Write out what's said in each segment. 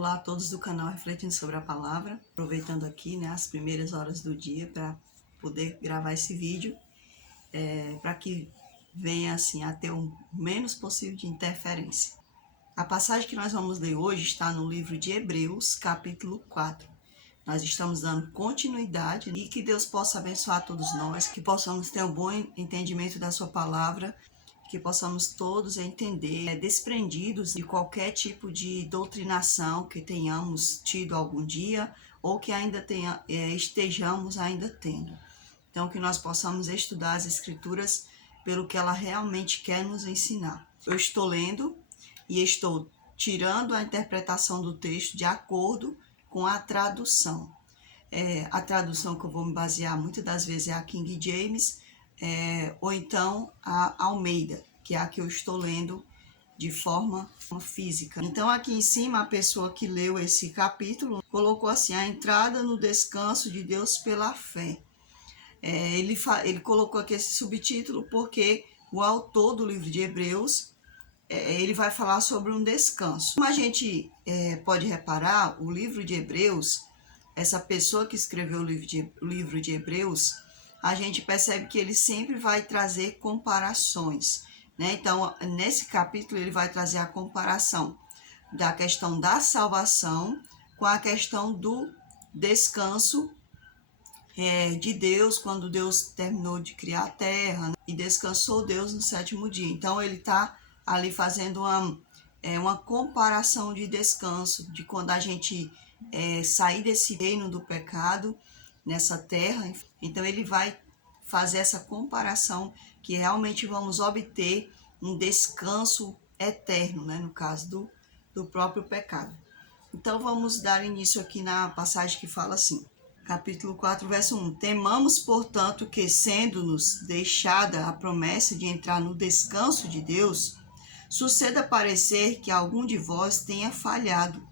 Olá a todos do canal Refletindo sobre a Palavra, aproveitando aqui, as primeiras horas do dia para poder gravar esse vídeo, para que venha assim a ter o menos possível de interferência. A passagem que nós vamos ler hoje está no livro de Hebreus, capítulo 4. Nós estamos dando continuidade e que Deus possa abençoar todos nós, que possamos ter um bom entendimento da sua palavra, que possamos todos entender, desprendidos de qualquer tipo de doutrinação que tenhamos tido algum dia ou que ainda estejamos ainda tendo. Então, que nós possamos estudar as Escrituras pelo que ela realmente quer nos ensinar. Eu estou lendo e estou tirando a interpretação do texto de acordo com a tradução. A tradução que eu vou me basear muitas das vezes é a King James, ou então a Almeida, que é a que eu estou lendo de forma física. Então aqui em cima a pessoa que leu esse capítulo colocou assim: a entrada no descanso de Deus pela fé. Ele colocou aqui esse subtítulo porque o autor do livro de Hebreus ele vai falar sobre um descanso. Como a gente pode reparar, o livro de Hebreus, essa pessoa que escreveu o livro de Hebreus, a gente percebe que ele sempre vai trazer comparações, né? Então, nesse capítulo, ele vai trazer a comparação da questão da salvação com a questão do descanso de Deus, quando Deus terminou de criar a terra, né? E descansou Deus no sétimo dia. Então, ele está ali fazendo uma comparação de descanso, de quando a gente sair desse reino do pecado nessa terra. Então ele vai fazer essa comparação que realmente vamos obter um descanso eterno, né, no caso do próprio pecado. Então vamos dar início aqui na passagem que fala assim, capítulo 4, verso 1. Temamos, portanto, que, sendo-nos deixada a promessa de entrar no descanso de Deus, suceda parecer que algum de vós tenha falhado.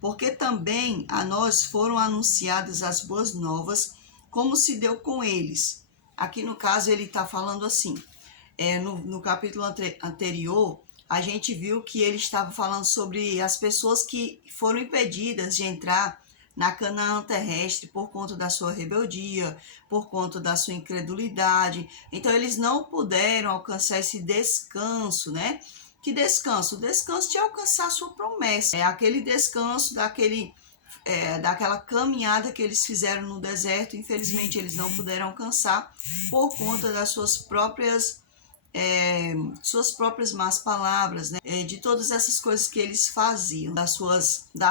Porque também a nós foram anunciadas as boas novas, como se deu com eles. Aqui no caso ele está falando assim, no capítulo anterior, a gente viu que ele estava falando sobre as pessoas que foram impedidas de entrar na Canaã terrestre por conta da sua rebeldia, por conta da sua incredulidade. Então eles não puderam alcançar esse descanso, né? Que descanso? O descanso de alcançar a sua promessa. É aquele descanso daquela caminhada que eles fizeram no deserto. Infelizmente, eles não puderam alcançar por conta das suas próprias más palavras, né? De todas essas coisas que eles faziam, da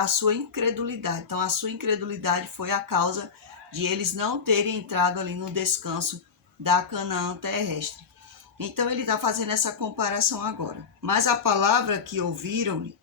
sua incredulidade. Então, a sua incredulidade foi a causa de eles não terem entrado ali no descanso da Canaã terrestre. Então ele está fazendo essa comparação agora. Mas a palavra que ouviram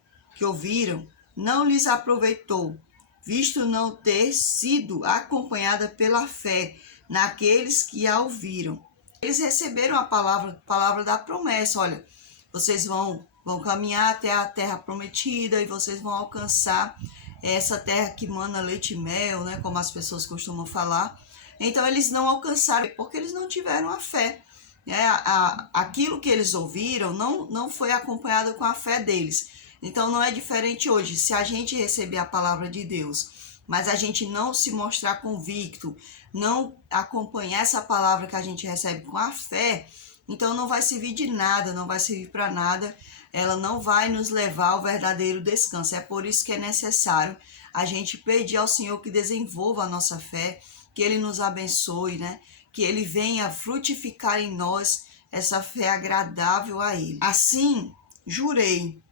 não lhes aproveitou, visto não ter sido acompanhada pela fé naqueles que a ouviram. Eles receberam a palavra da promessa. Olha, vocês vão caminhar até a terra prometida e vocês vão alcançar essa terra que mana leite e mel, né, como as pessoas costumam falar. Então eles não alcançaram porque eles não tiveram a fé. Aquilo que eles ouviram não foi acompanhado com a fé deles. Então não é diferente hoje. Se a gente receber a palavra de Deus, mas a gente não se mostrar convicto, não acompanhar essa palavra que a gente recebe com a fé, então não vai servir de nada, não vai servir para nada, ela não vai nos levar ao verdadeiro descanso. É por isso que é necessário a gente pedir ao Senhor que desenvolva a nossa fé, que Ele nos abençoe, né? Que Ele venha frutificar em nós essa fé agradável a Ele. Assim, jurei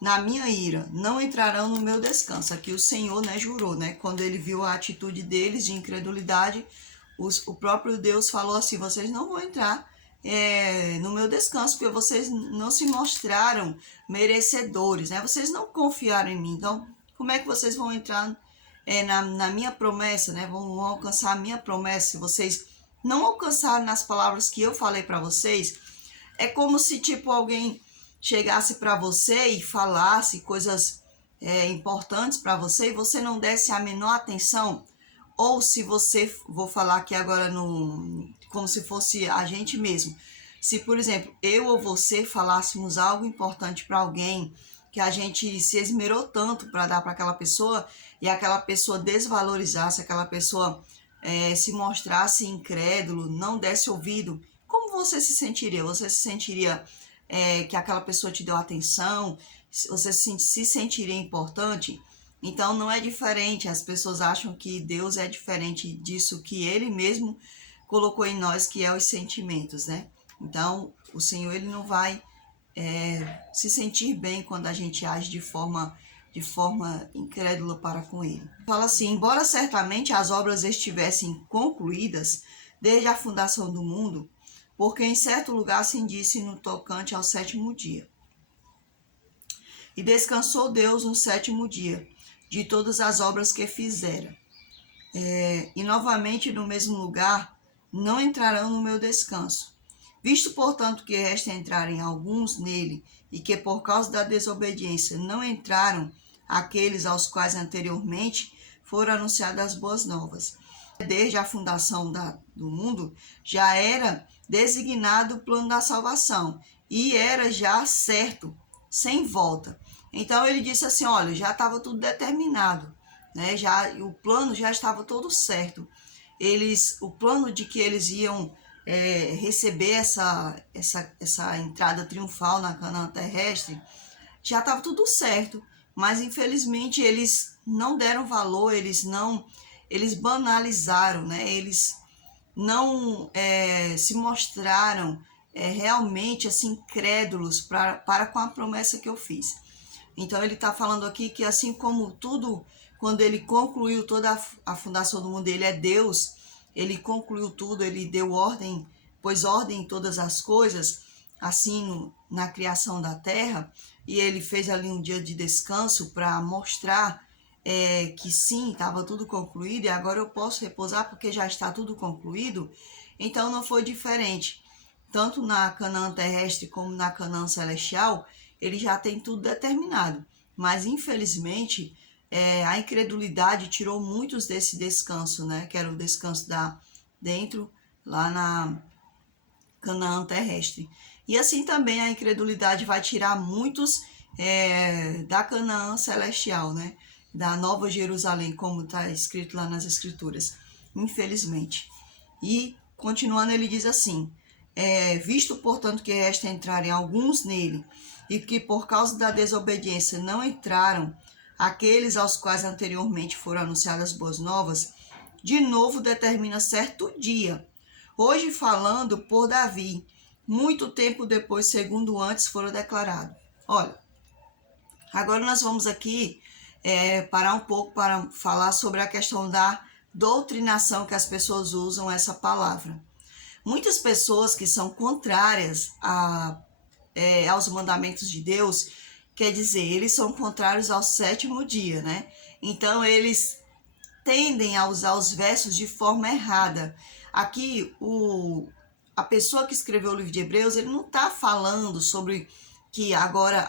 na minha ira, não entrarão no meu descanso. Aqui o Senhor, jurou, quando Ele viu a atitude deles de incredulidade, o próprio Deus falou assim: vocês não vão entrar no meu descanso, porque vocês não se mostraram merecedores, vocês não confiaram em mim. Então, como é que vocês vão entrar na minha promessa, vão alcançar a minha promessa se vocês não alcançaram nas palavras que eu falei para vocês? É como se alguém chegasse para você e falasse coisas importantes para você e você não desse a menor atenção. Ou se você, vou falar aqui agora como se fosse a gente mesmo. Se, por exemplo, eu ou você falássemos algo importante para alguém que a gente se esmerou tanto para dar para aquela pessoa e aquela pessoa desvalorizasse, aquela pessoa se mostrasse incrédulo, não desse ouvido, como você se sentiria? Você se sentiria que aquela pessoa te deu atenção? Você se sentiria importante? Então não é diferente, as pessoas acham que Deus é diferente disso que Ele mesmo colocou em nós, que é os sentimentos, né? Então o Senhor, Ele não vai se sentir bem quando a gente age de forma incrédula para com Ele. Fala assim, embora certamente as obras estivessem concluídas desde a fundação do mundo, porque em certo lugar assim disse no tocante ao sétimo dia. E descansou Deus no sétimo dia de todas as obras que fizera. E novamente no mesmo lugar não entrarão no meu descanso. Visto, portanto, que resta entrarem alguns nele, e que por causa da desobediência não entraram aqueles aos quais anteriormente foram anunciadas as boas novas. Desde a fundação do mundo já era designado o plano da salvação e era já certo, sem volta. Então ele disse assim, olha, já estava tudo determinado, né? O plano já estava todo certo. O plano de que eles iam receber essa entrada triunfal na Canaã terrestre, já estava tudo certo, mas infelizmente eles não deram valor, eles banalizaram, né? Eles não se mostraram realmente assim crédulos para com a promessa que eu fiz. Então ele está falando aqui que assim como tudo, quando ele concluiu toda a fundação do mundo, ele é Deus, ele concluiu tudo, ele deu ordem, pôs ordem em todas as coisas, assim na criação da terra, e ele fez ali um dia de descanso para mostrar que sim, estava tudo concluído e agora eu posso repousar porque já está tudo concluído. Então não foi diferente. Tanto na Canaã terrestre como na Canaã celestial, ele já tem tudo determinado. Mas infelizmente a incredulidade tirou muitos desse descanso, né? Que era o descanso dentro, lá na Canaã terrestre. E assim também a incredulidade vai tirar muitos da Canaã celestial, né? Da Nova Jerusalém, como está escrito lá nas Escrituras, infelizmente. E continuando, ele diz assim, visto, portanto, que resta entrarem alguns nele, e que por causa da desobediência não entraram aqueles aos quais anteriormente foram anunciadas boas novas, de novo determina certo dia, hoje falando por Davi, muito tempo depois, segundo antes fora declarado. Olha, agora nós vamos aqui parar um pouco para falar sobre a questão da doutrinação que as pessoas usam essa palavra. Muitas pessoas que são contrárias aos mandamentos de Deus, quer dizer, eles são contrários ao sétimo dia, né? Então eles tendem a usar os versos de forma errada. Aqui a pessoa que escreveu o livro de Hebreus, ele não está falando sobre que agora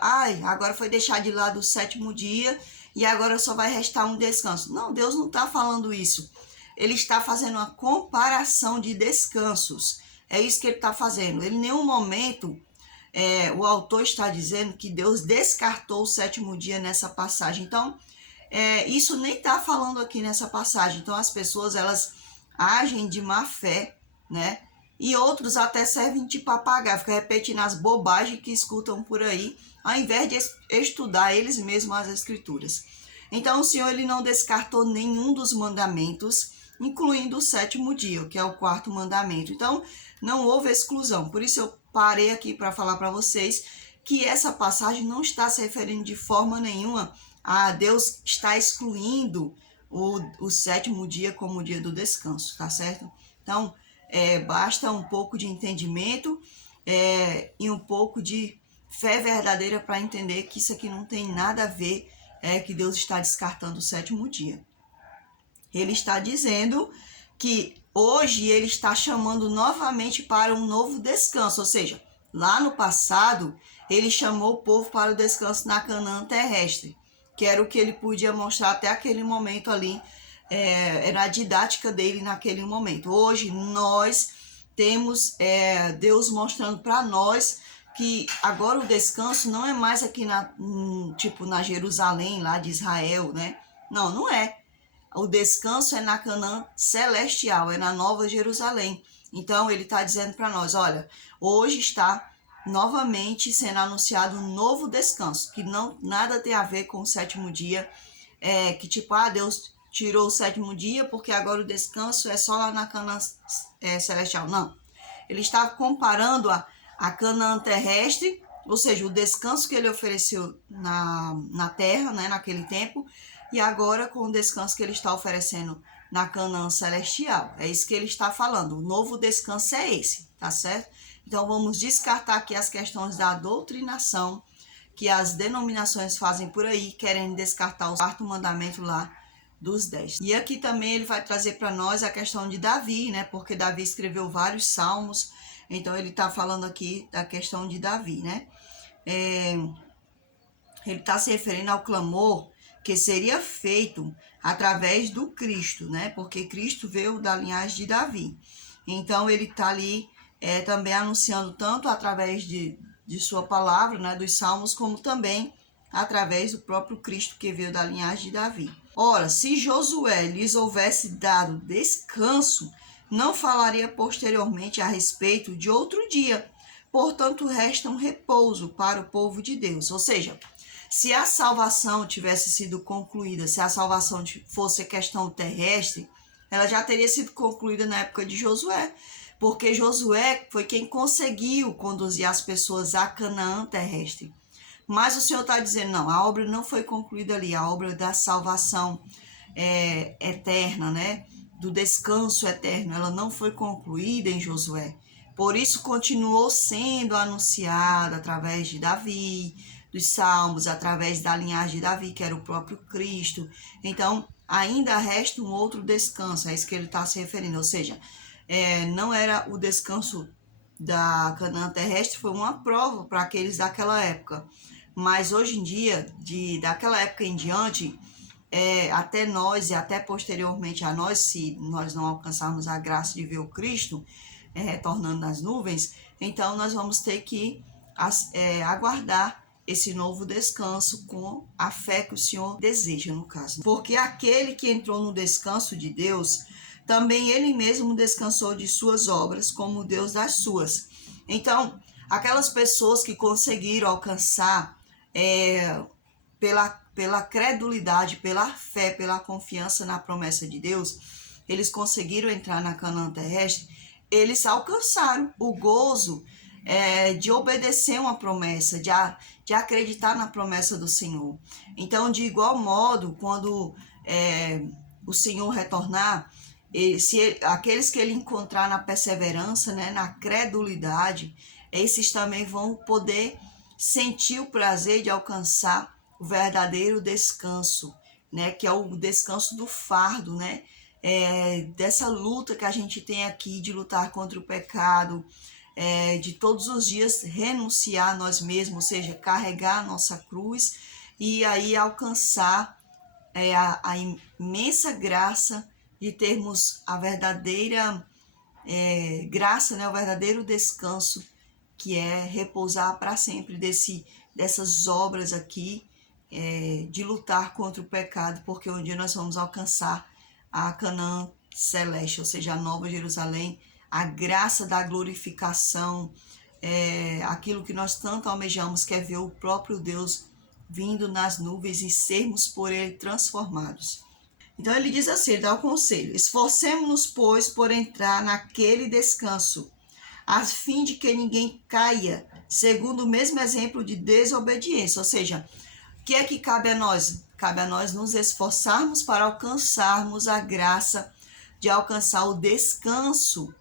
foi deixar de lado o sétimo dia e agora só vai restar um descanso. Não, Deus não está falando isso. Ele está fazendo uma comparação de descansos. É isso que ele está fazendo. Ele, em nenhum momento, o autor está dizendo que Deus descartou o sétimo dia nessa passagem. Então, isso nem está falando aqui nessa passagem. Então, as pessoas, elas agem de má fé, né? E outros até servem de papagaio, ficam repetindo as bobagens que escutam por aí, ao invés de estudar eles mesmos as Escrituras. Então, o Senhor, ele não descartou nenhum dos mandamentos, incluindo o sétimo dia, que é o quarto mandamento. Então, não houve exclusão. Por isso, eu parei aqui para falar para vocês que essa passagem não está se referindo de forma nenhuma a Deus está excluindo o sétimo dia como o dia do descanso, tá certo? Então, basta um pouco de entendimento e um pouco de fé verdadeira para entender que isso aqui não tem nada a ver que Deus está descartando o sétimo dia. Ele está dizendo que hoje ele está chamando novamente para um novo descanso, ou seja, lá no passado ele chamou o povo para o descanso na Canaã terrestre, que era o que ele podia mostrar até aquele momento ali, era a didática dele naquele momento. Hoje nós temos Deus mostrando para nós que agora o descanso não é mais aqui tipo na Jerusalém, lá de Israel, né? Não, não é. O descanso é na Canaã celestial, é na Nova Jerusalém. Então ele está dizendo para nós, olha, hoje está novamente sendo anunciado um novo descanso, que não nada tem a ver com o sétimo dia, que tipo, Deus tirou o sétimo dia porque agora o descanso é só lá na Canaã celestial. Não, ele está comparando a Canaã terrestre, ou seja, o descanso que ele ofereceu na terra, né, naquele tempo, e agora com o descanso que ele está oferecendo na Canaã celestial. É isso que ele está falando. O novo descanso é esse, tá certo? Então vamos descartar aqui as questões da doutrinação que as denominações fazem por aí, querendo descartar o quarto mandamento lá dos 10. E aqui também ele vai trazer para nós a questão de Davi, né? Porque Davi escreveu vários salmos, então ele está falando aqui da questão de Davi, né? Ele está se referindo ao clamor que seria feito através do Cristo, né? Porque Cristo veio da linhagem de Davi. Então ele está ali também anunciando tanto através de sua palavra, né, dos salmos, como também através do próprio Cristo que veio da linhagem de Davi. Ora, se Josué lhes houvesse dado descanso, não falaria posteriormente a respeito de outro dia. Portanto, resta um repouso para o povo de Deus. Ou seja, se a salvação tivesse sido concluída, se a salvação fosse questão terrestre, ela já teria sido concluída na época de Josué, porque Josué foi quem conseguiu conduzir as pessoas a Canaã terrestre. Mas o Senhor está dizendo, não, a obra não foi concluída ali, a obra da salvação eterna, né? Do descanso eterno, ela não foi concluída em Josué. Por isso continuou sendo anunciada através de Davi, dos salmos, através da linhagem de Davi, que era o próprio Cristo. Então, ainda resta um outro descanso, é isso que ele está se referindo, ou seja, não era o descanso da Canaã terrestre, foi uma prova para aqueles daquela época. Mas hoje em dia, daquela época em diante, até nós e até posteriormente a nós, se nós não alcançarmos a graça de ver o Cristo retornando nas nuvens, então nós vamos ter que aguardar esse novo descanso com a fé que o Senhor deseja, no caso. Porque aquele que entrou no descanso de Deus, também ele mesmo descansou de suas obras, como Deus das suas. Então, aquelas pessoas que conseguiram alcançar pela credulidade, pela fé, pela confiança na promessa de Deus, eles conseguiram entrar na Canaã terrestre, eles alcançaram o gozo de obedecer uma promessa, de acreditar na promessa do Senhor. Então, de igual modo, quando o Senhor retornar, aqueles que ele encontrar na perseverança, né, na credulidade, esses também vão poder sentir o prazer de alcançar o verdadeiro descanso, né, que é o descanso do fardo, né, dessa luta que a gente tem aqui de lutar contra o pecado, de todos os dias renunciar a nós mesmos, ou seja, carregar a nossa cruz e aí alcançar a imensa graça de termos a verdadeira graça, né, o verdadeiro descanso, que é repousar para sempre dessas obras aqui, de lutar contra o pecado, porque um dia nós vamos alcançar a Canaã celeste, ou seja, a Nova Jerusalém, a graça da glorificação, aquilo que nós tanto almejamos, que é ver o próprio Deus vindo nas nuvens e sermos por ele transformados. Então ele diz assim, ele dá o conselho: esforcemo-nos, pois, por entrar naquele descanso, a fim de que ninguém caia, segundo o mesmo exemplo de desobediência. Ou seja, o que é que cabe a nós? Cabe a nós nos esforçarmos para alcançarmos a graça de alcançar o descanso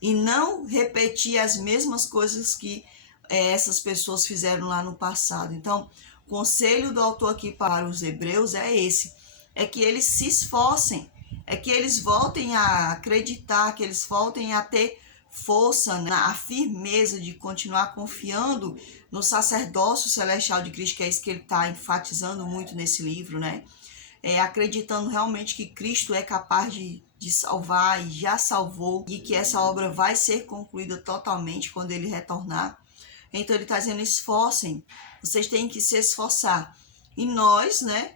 e não repetir as mesmas coisas que essas pessoas fizeram lá no passado. Então, o conselho do autor aqui para os hebreus é esse, é que eles se esforcem, é que eles voltem a acreditar, que eles voltem a ter força, né, a firmeza de continuar confiando no sacerdócio celestial de Cristo, que é isso que ele está enfatizando muito nesse livro, né? Acreditando realmente que Cristo é capaz de salvar e já salvou, e que essa obra vai ser concluída totalmente quando ele retornar. Então ele está dizendo, esforcem, vocês têm que se esforçar. E nós, né,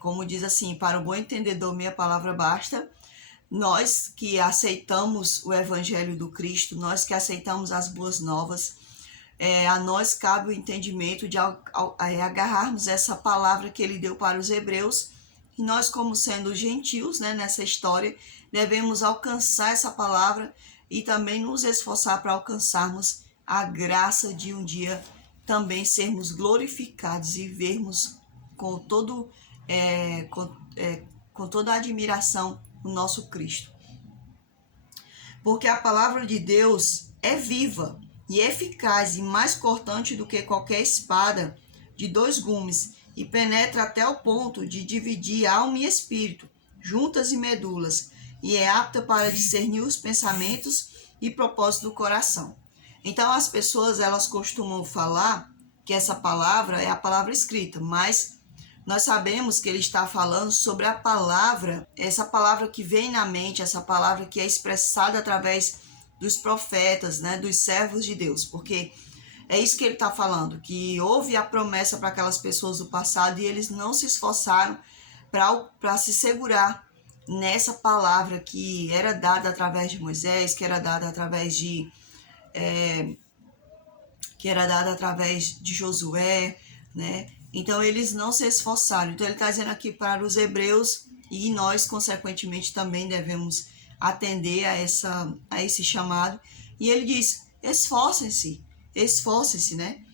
como diz assim, para o bom entendedor minha palavra basta, nós que aceitamos o evangelho do Cristo, nós que aceitamos as boas novas, a nós cabe o entendimento de agarrarmos essa palavra que ele deu para os hebreus, e nós, como sendo gentios, né, nessa história, devemos alcançar essa palavra e também nos esforçar para alcançarmos a graça de um dia também sermos glorificados e vermos com toda a admiração o nosso Cristo. Porque a palavra de Deus é viva e eficaz e mais cortante do que qualquer espada de 2 gumes, e penetra até o ponto de dividir alma e espírito, juntas e medulas, e é apta para discernir os pensamentos e propósitos do coração. Então as pessoas, elas costumam falar que essa palavra é a palavra escrita, mas nós sabemos que ele está falando sobre a palavra, essa palavra que vem na mente, essa palavra que é expressada através dos profetas, né, dos servos de Deus, porque é isso que ele está falando, que houve a promessa para aquelas pessoas do passado e eles não se esforçaram para se segurar nessa palavra que era dada através de Moisés, que era dada através de Josué, né? Então eles não se esforçaram. Então ele está dizendo aqui para os hebreus, e nós consequentemente também devemos atender a esse chamado. E ele diz, esforcem-se, né?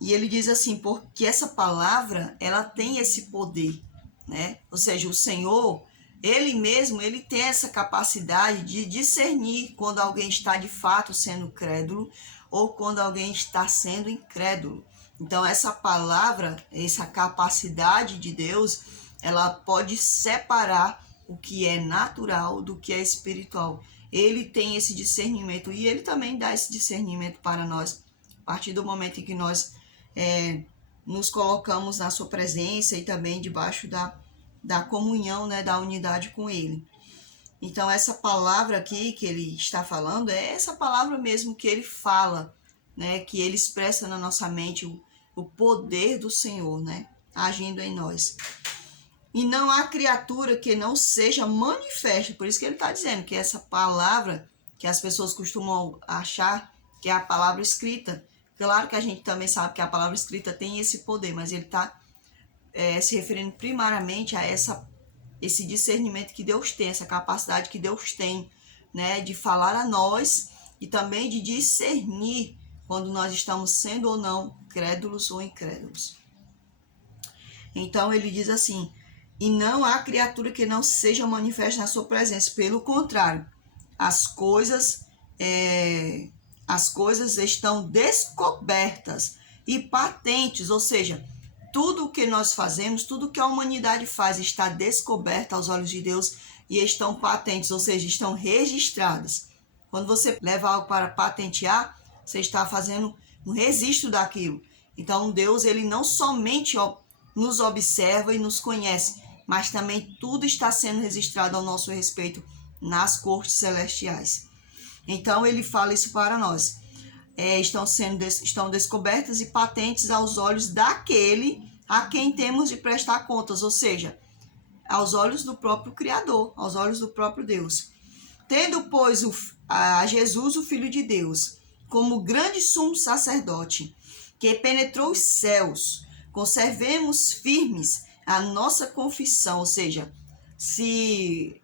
E ele diz assim, porque essa palavra, ela tem esse poder, né? Ou seja, o Senhor, ele mesmo, ele tem essa capacidade de discernir quando alguém está de fato sendo crédulo ou quando alguém está sendo incrédulo. Então essa palavra, essa capacidade de Deus, ela pode separar o que é natural do que é espiritual. Ele tem esse discernimento e ele também dá esse discernimento para nós a partir do momento em que nós nos colocamos na sua presença e também debaixo da comunhão, né, da unidade com ele. Então essa palavra aqui que ele está falando é essa palavra mesmo que ele fala, né, que ele expressa na nossa mente o poder do Senhor, né, agindo em nós. E não há criatura que não seja manifesta. Por isso que ele está dizendo que essa palavra, que as pessoas costumam achar que é a palavra escrita. Claro que a gente também sabe que a palavra escrita tem esse poder, mas ele está se referindo primariamente a esse discernimento que Deus tem, essa capacidade que Deus tem, né, de falar a nós e também de discernir quando nós estamos sendo ou não crédulos ou incrédulos. Então ele diz assim, e não há criatura que não seja manifesta na sua presença, pelo contrário, as coisas estão descobertas e patentes, ou seja, tudo o que nós fazemos, tudo que a humanidade faz está descoberto aos olhos de Deus e estão patentes, ou seja, estão registradas. Quando você leva algo para patentear, você está fazendo um registro daquilo. Então Deus, ele não somente nos observa e nos conhece, mas também tudo está sendo registrado ao nosso respeito nas cortes celestiais. Então ele fala isso para nós. Estão descobertas e patentes aos olhos daquele a quem temos de prestar contas, ou seja, aos olhos do próprio Criador, aos olhos do próprio Deus. Tendo, pois, a Jesus, o Filho de Deus, como grande sumo sacerdote, que penetrou os céus, conservemos firmes a nossa confissão, ou seja, se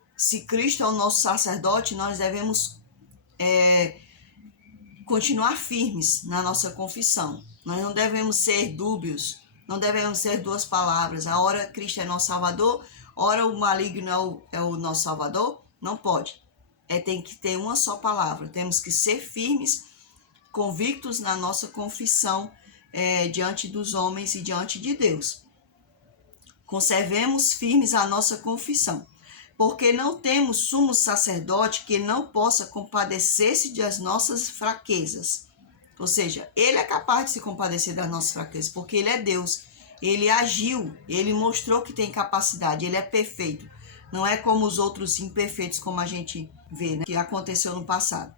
Cristo é o nosso sacerdote, nós devemos continuar firmes na nossa confissão. Nós não devemos ser dúbios, não devemos ser duas palavras. A hora Cristo é nosso Salvador, ora o maligno é o nosso Salvador. Não pode. Tem que ter uma só palavra. Temos que ser firmes, convictos na nossa confissão diante dos homens e diante de Deus. Conservemos firmes a nossa confissão, porque não temos sumo sacerdote que não possa compadecer-se das nossas fraquezas. Ou seja, ele é capaz de se compadecer das nossas fraquezas, porque ele é Deus. Ele agiu, ele mostrou que tem capacidade, ele é perfeito. Não é como os outros imperfeitos, como a gente vê, né, que aconteceu no passado.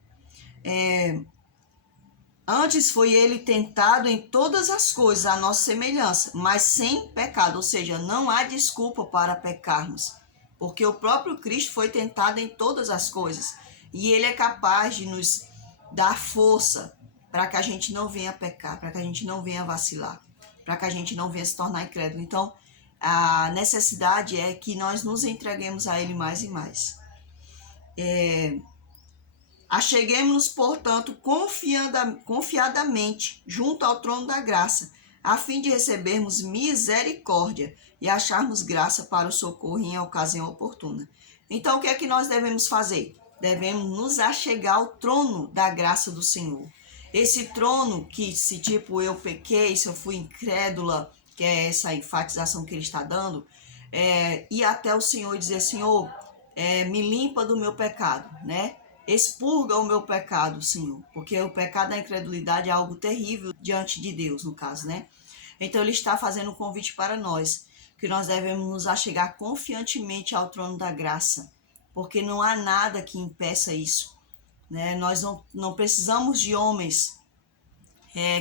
Antes foi ele tentado em todas as coisas, à nossa semelhança, mas sem pecado, ou seja, não há desculpa para pecarmos, porque o próprio Cristo foi tentado em todas as coisas, e ele é capaz de nos dar força para que a gente não venha pecar, para que a gente não venha vacilar, para que a gente não venha se tornar incrédulo. Então, a necessidade é que nós nos entreguemos a ele mais e mais. Acheguemos-nos, portanto, confiadamente junto ao trono da graça, a fim de recebermos misericórdia e acharmos graça para o socorro em ocasião oportuna. Então, o que é que nós devemos fazer? Devemos nos achegar ao trono da graça do Senhor. Esse trono que, se tipo eu pequei, se eu fui incrédula, que é essa enfatização que ele está dando, ir até o Senhor e dizer: Senhor, me limpa do meu pecado, né? Expurga o meu pecado, Senhor, porque o pecado da incredulidade é algo terrível diante de Deus, no caso, né? Então ele está fazendo um convite para nós, que nós devemos nos achegar confiantemente ao trono da graça, porque não há nada que impeça isso, né? Nós não precisamos de homens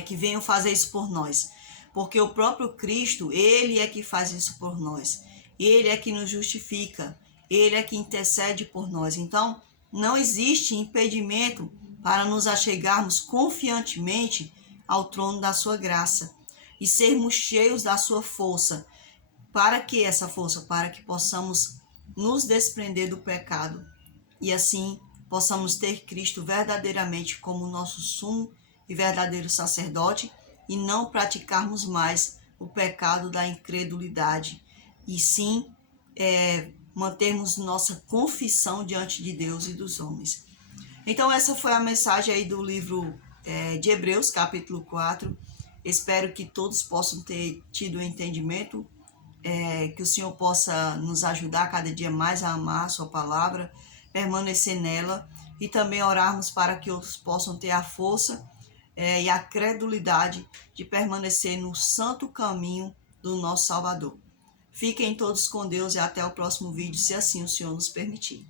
que venham fazer isso por nós, porque o próprio Cristo, ele é que faz isso por nós, ele é que nos justifica, ele é que intercede por nós. Então, não existe impedimento para nos achegarmos confiantemente ao trono da sua graça e sermos cheios da sua força. Para que essa força? Para que possamos nos desprender do pecado e assim possamos ter Cristo verdadeiramente como nosso sumo e verdadeiro sacerdote e não praticarmos mais o pecado da incredulidade e sim mantermos nossa confissão diante de Deus e dos homens. Então essa foi a mensagem aí do livro de Hebreus, capítulo 4. Espero que todos possam ter tido o entendimento, que o Senhor possa nos ajudar cada dia mais a amar a sua palavra, permanecer nela e também orarmos para que outros possam ter a força e a credulidade de permanecer no santo caminho do nosso Salvador. Fiquem todos com Deus e até o próximo vídeo, se assim o Senhor nos permitir.